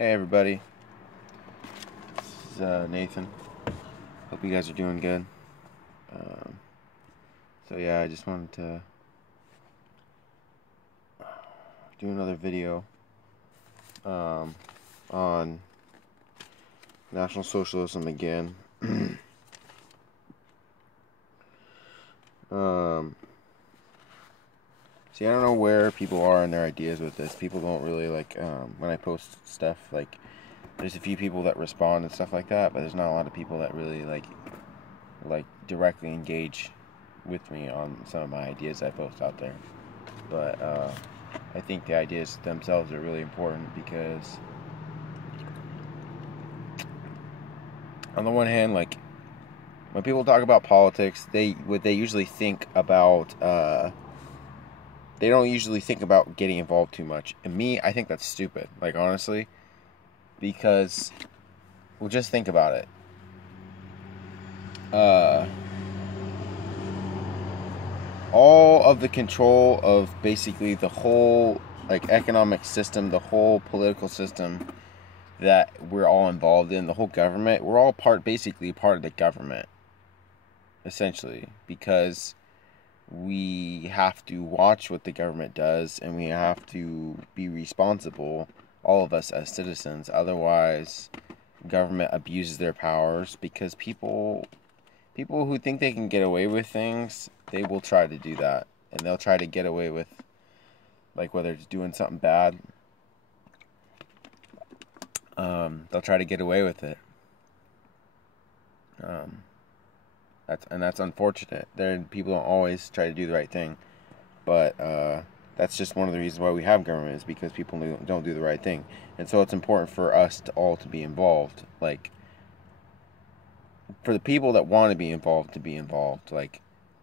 Hey everybody, this is Nathan. Hope you guys are doing good. Um, so yeah, I just wanted to do another video on National Socialism again. See, I don't know where people are in their ideas with this. People don't really like when I post stuff. Like, there's a few people that respond and stuff like that, but there's not a lot of people that really like directly engage with me on some of my ideas I post out there. But I think the ideas themselves are really important because, on the one hand, like when people talk about politics, they usually think about. They don't usually think about getting involved too much. And me, I think that's stupid. Like, honestly, because, well, just think about it. All of the control of basically the whole like economic system, the whole political system that we're all involved in, the whole government, we're all basically part of the government, essentially, because we have to watch what the government does and we have to be responsible, all of us as citizens. Otherwise, government abuses their powers because people who think they can get away with things, they will try to do that. And they'll try to get away with, like, whether it's doing something bad, they'll try to get away with it. That's unfortunate. People don't always try to do the right thing, but that's just one of the reasons why we have government, is because people don't do the right thing. And so it's important for us to be involved. Like, for the people that want to be involved. Like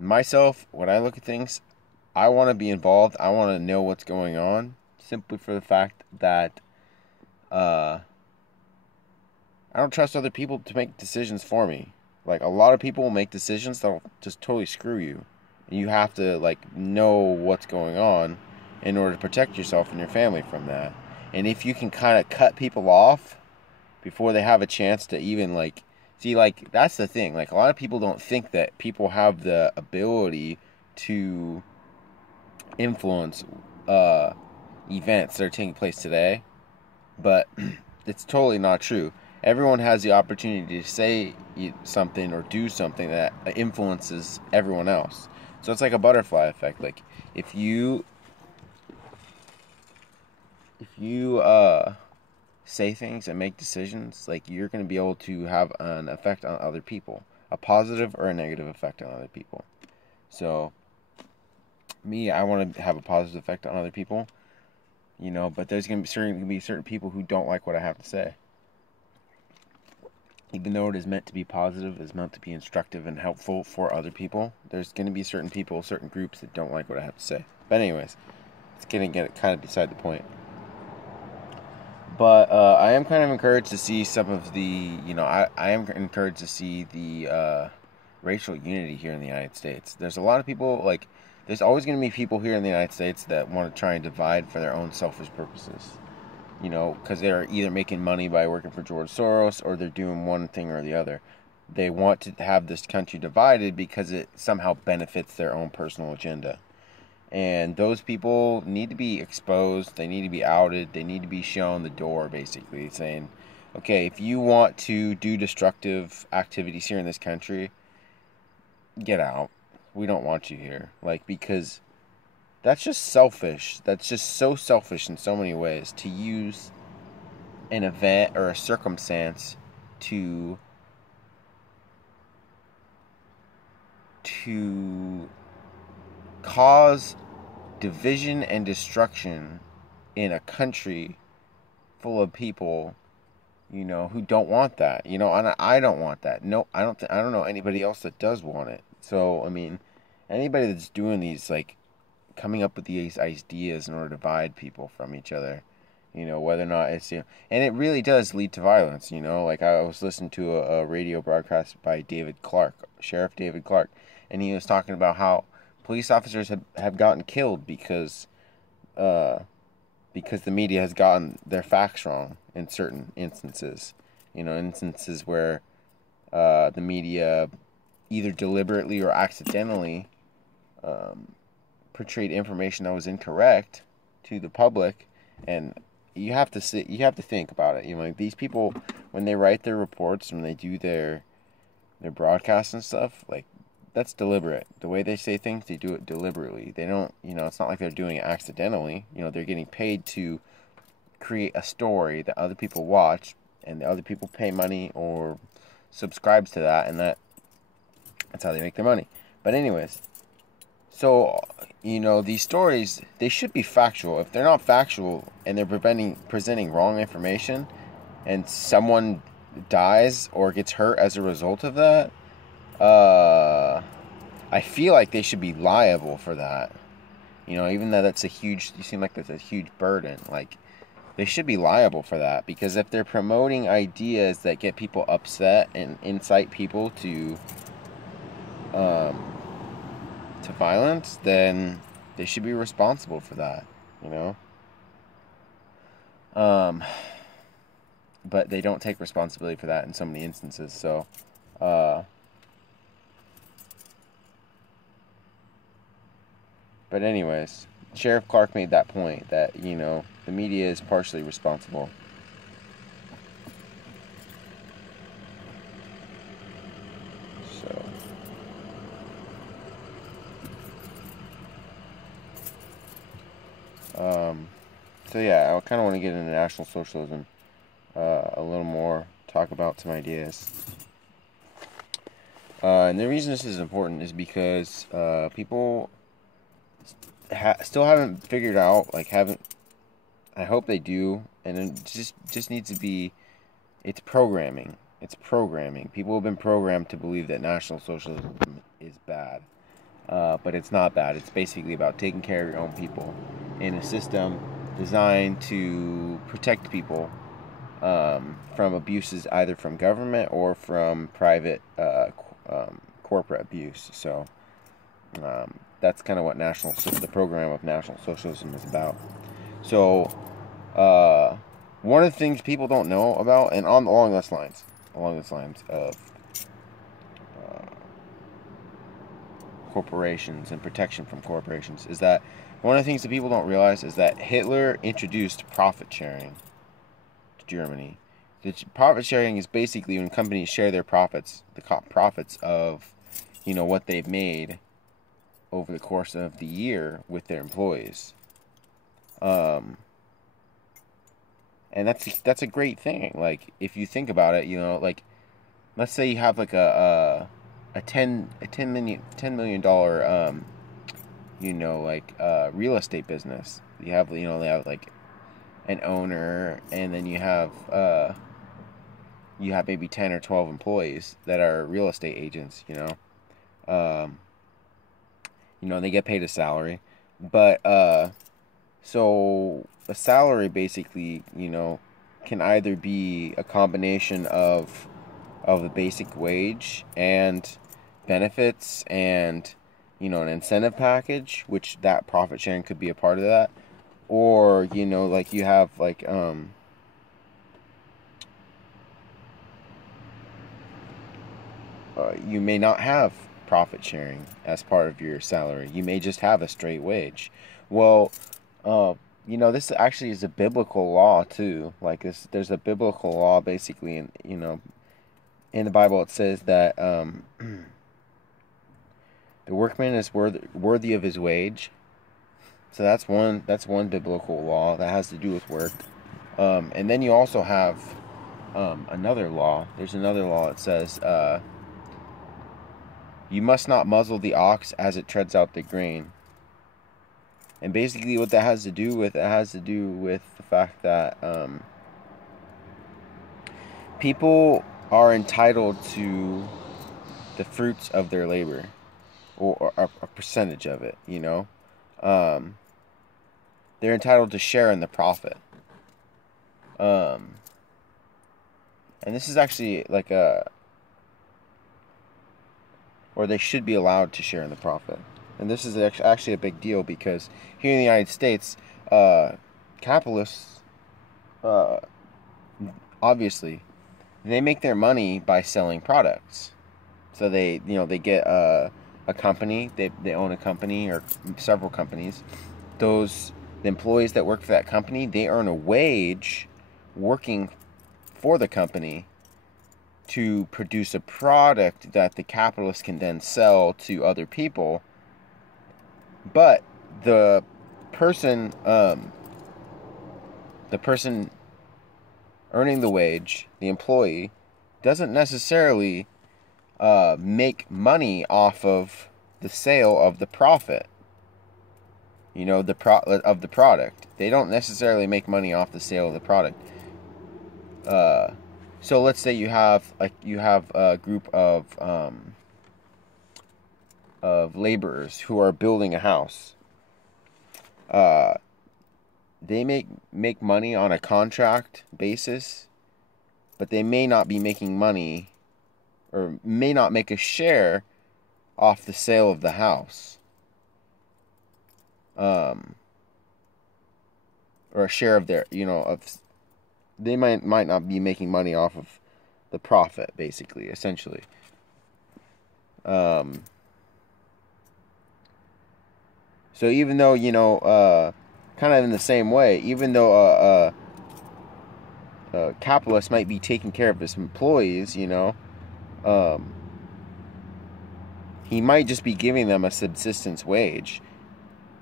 myself, when I look at things, I want to be involved. I want to know what's going on, simply for the fact that I don't trust other people to make decisions for me. Like, a lot of people will make decisions that'll just totally screw you. And you have to, like, know what's going on in order to protect yourself and your family from that. And if you can kind of cut people off before they have a chance to even, like, see, like, that's the thing. Like, a lot of people don't think that people have the ability to influence events that are taking place today. But it's totally not true. Everyone has the opportunity to say something or do something that influences everyone else. So it's like a butterfly effect. Like, if you say things and make decisions, like, you're going to be able to have an effect on other people, a positive or a negative effect on other people. So me, I want to have a positive effect on other people, but there's going to be certain people who don't like what I have to say. Even though it is meant to be positive, is meant to be instructive and helpful for other people, there's going to be certain people, certain groups that don't like what I have to say. But anyways, it's going to get kind of beside the point. But I am kind of encouraged to see some of the, I am encouraged to see the racial unity here in the United States. There's a lot of people, like, there's always going to be people here in the United States that want to try and divide for their own selfish purposes. Because they're either making money by working for George Soros, or they're doing one thing or the other. They want to have this country divided because it somehow benefits their own personal agenda. And those people need to be exposed, they need to be outed, they need to be shown the door, basically, saying, okay, if you want to do destructive activities here in this country, get out. We don't want you here. Like, because that's just selfish. That's just so selfish in so many ways, to use an event or a circumstance to cause division and destruction in a country full of people, who don't want that. And I don't want that. No, I don't know anybody else that does want it. So, I mean, anybody that's doing these, like, coming up with these ideas in order to divide people from each other, whether or not it's, and it really does lead to violence, like, I was listening to a radio broadcast by Sheriff David Clark, and he was talking about how police officers have gotten killed because because the media has gotten their facts wrong in certain instances. Instances where the media either deliberately or accidentally portrayed information that was incorrect to the public, and you have to think about it. Like, these people, when they write their reports, when they do their broadcasts and stuff, like, that's deliberate. The way they say things, they do it deliberately. They don't, it's not like they're doing it accidentally. They're getting paid to create a story that other people watch, and the other people pay money or subscribes to that, and that's how they make their money. But anyways, so, these stories, they should be factual. If they're not factual and they're presenting wrong information, and someone dies or gets hurt as a result of that, I feel like they should be liable for that. Even though you seem like that's a huge burden. Like, they should be liable for that, because if they're promoting ideas that get people upset and incite people to violence, then they should be responsible for that, but they don't take responsibility for that in so many instances. So, but anyways, Sheriff Clark made that point that, the media is partially responsible. So yeah, I kind of want to get into National Socialism a little more, talk about some ideas. And the reason this is important is because people still haven't figured out, I hope they do, and it just needs to be, it's programming. People have been programmed to believe that National Socialism is bad. But it's not bad. It's basically about taking care of your own people in a system designed to protect people from abuses, either from government or from private corporate abuse. So that's kind of what the program of National Socialism is about. So one of the things people don't know about, and along those lines of corporations and protection from corporations, is that one of the things that people don't realize is that Hitler introduced profit sharing to Germany. The profit sharing is basically when companies share their profits, the profits of, what they've made over the course of the year with their employees. And that's a great thing. Like, if you think about it, let's say you have like a $10 million real estate business. You have, they have like an owner, and then you have maybe 10 or 12 employees that are real estate agents. They get paid a salary, but so a salary basically, can either be a combination of the basic wage and benefits and, an incentive package, which that profit sharing could be a part of that. Or, you have you may not have profit sharing as part of your salary. You may just have a straight wage. Well, this actually is a biblical law too. Like, there's a biblical law basically, in the Bible it says that the workman is worthy of his wage. So that's one biblical law that has to do with work. And then you also have another law. There's another law that says you must not muzzle the ox as it treads out the grain. And basically what that has to do with, the fact that people are entitled to the fruits of their labor, or a percentage of it, they're entitled to share in the profit. And this is actually or they should be allowed to share in the profit. And this is actually a big deal, because here in the United States, capitalists, uh, obviously, they make their money by selling products. So they get a company, they own a company or several companies. The employees that work for that company, they earn a wage working for the company to produce a product that the capitalist can then sell to other people. But the person, the person earning the wage, the employee, doesn't necessarily make money off of the sale of the profit. Of the product. They don't necessarily make money off the sale of the product. So let's say you have a group of laborers who are building a house. They make money on a contract basis, but they may not be making money, or may not make a share off the sale of the house. Or a share of they might not be making money off of the profit, basically, essentially. So even though, kind of in the same way, even though a capitalist might be taking care of his employees, he might just be giving them a subsistence wage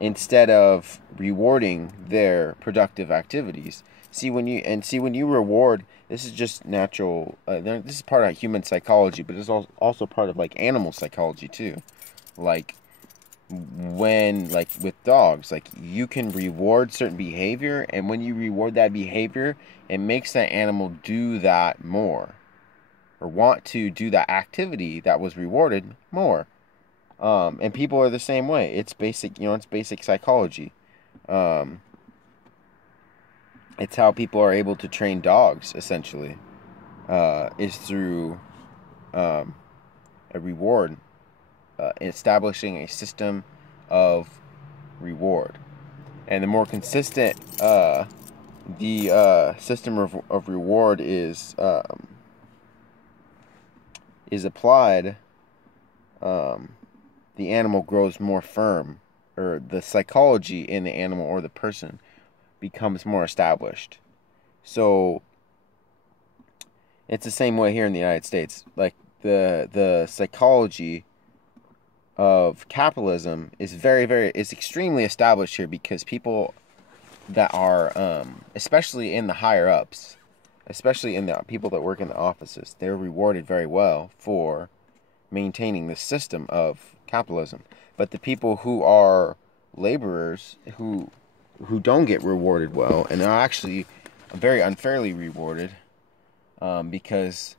instead of rewarding their productive activities. When you reward, this is just natural. This is part of human psychology, but it's also part of like animal psychology too. Like with dogs, like you can reward certain behavior, and when you reward that behavior, it makes that animal do that more, or want to do that activity that was rewarded more. And people are the same way. It's basic, it's basic psychology. It's how people are able to train dogs, essentially, is through a reward, establishing a system of reward. And the more consistent the system of reward is applied, the animal grows more firm, or the psychology in the animal or the person becomes more established. So it's the same way here in the United States. Like the psychology of capitalism is is extremely established here, because people that are especially in the higher ups, especially in the people that work in the offices, they're rewarded very well for maintaining the system of capitalism. But the people who are laborers, who don't get rewarded well, and are actually very unfairly rewarded, because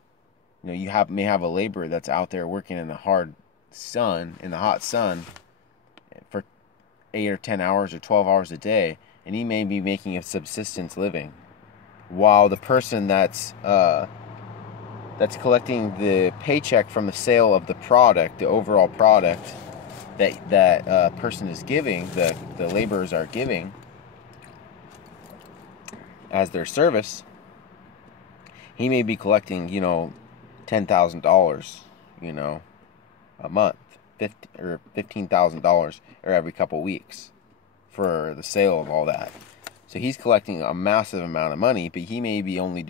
you may have a laborer that's out there working in the hot sun, for 8 or 10 hours or 12 hours a day, and he may be making a subsistence living, while the person that's collecting the paycheck from the sale of the product, the overall product that person is giving, the laborers are giving as their service, he may be collecting, $10,000, a month, $15,000 or every couple weeks for the sale of all that. So he's collecting a massive amount of money, but he may be only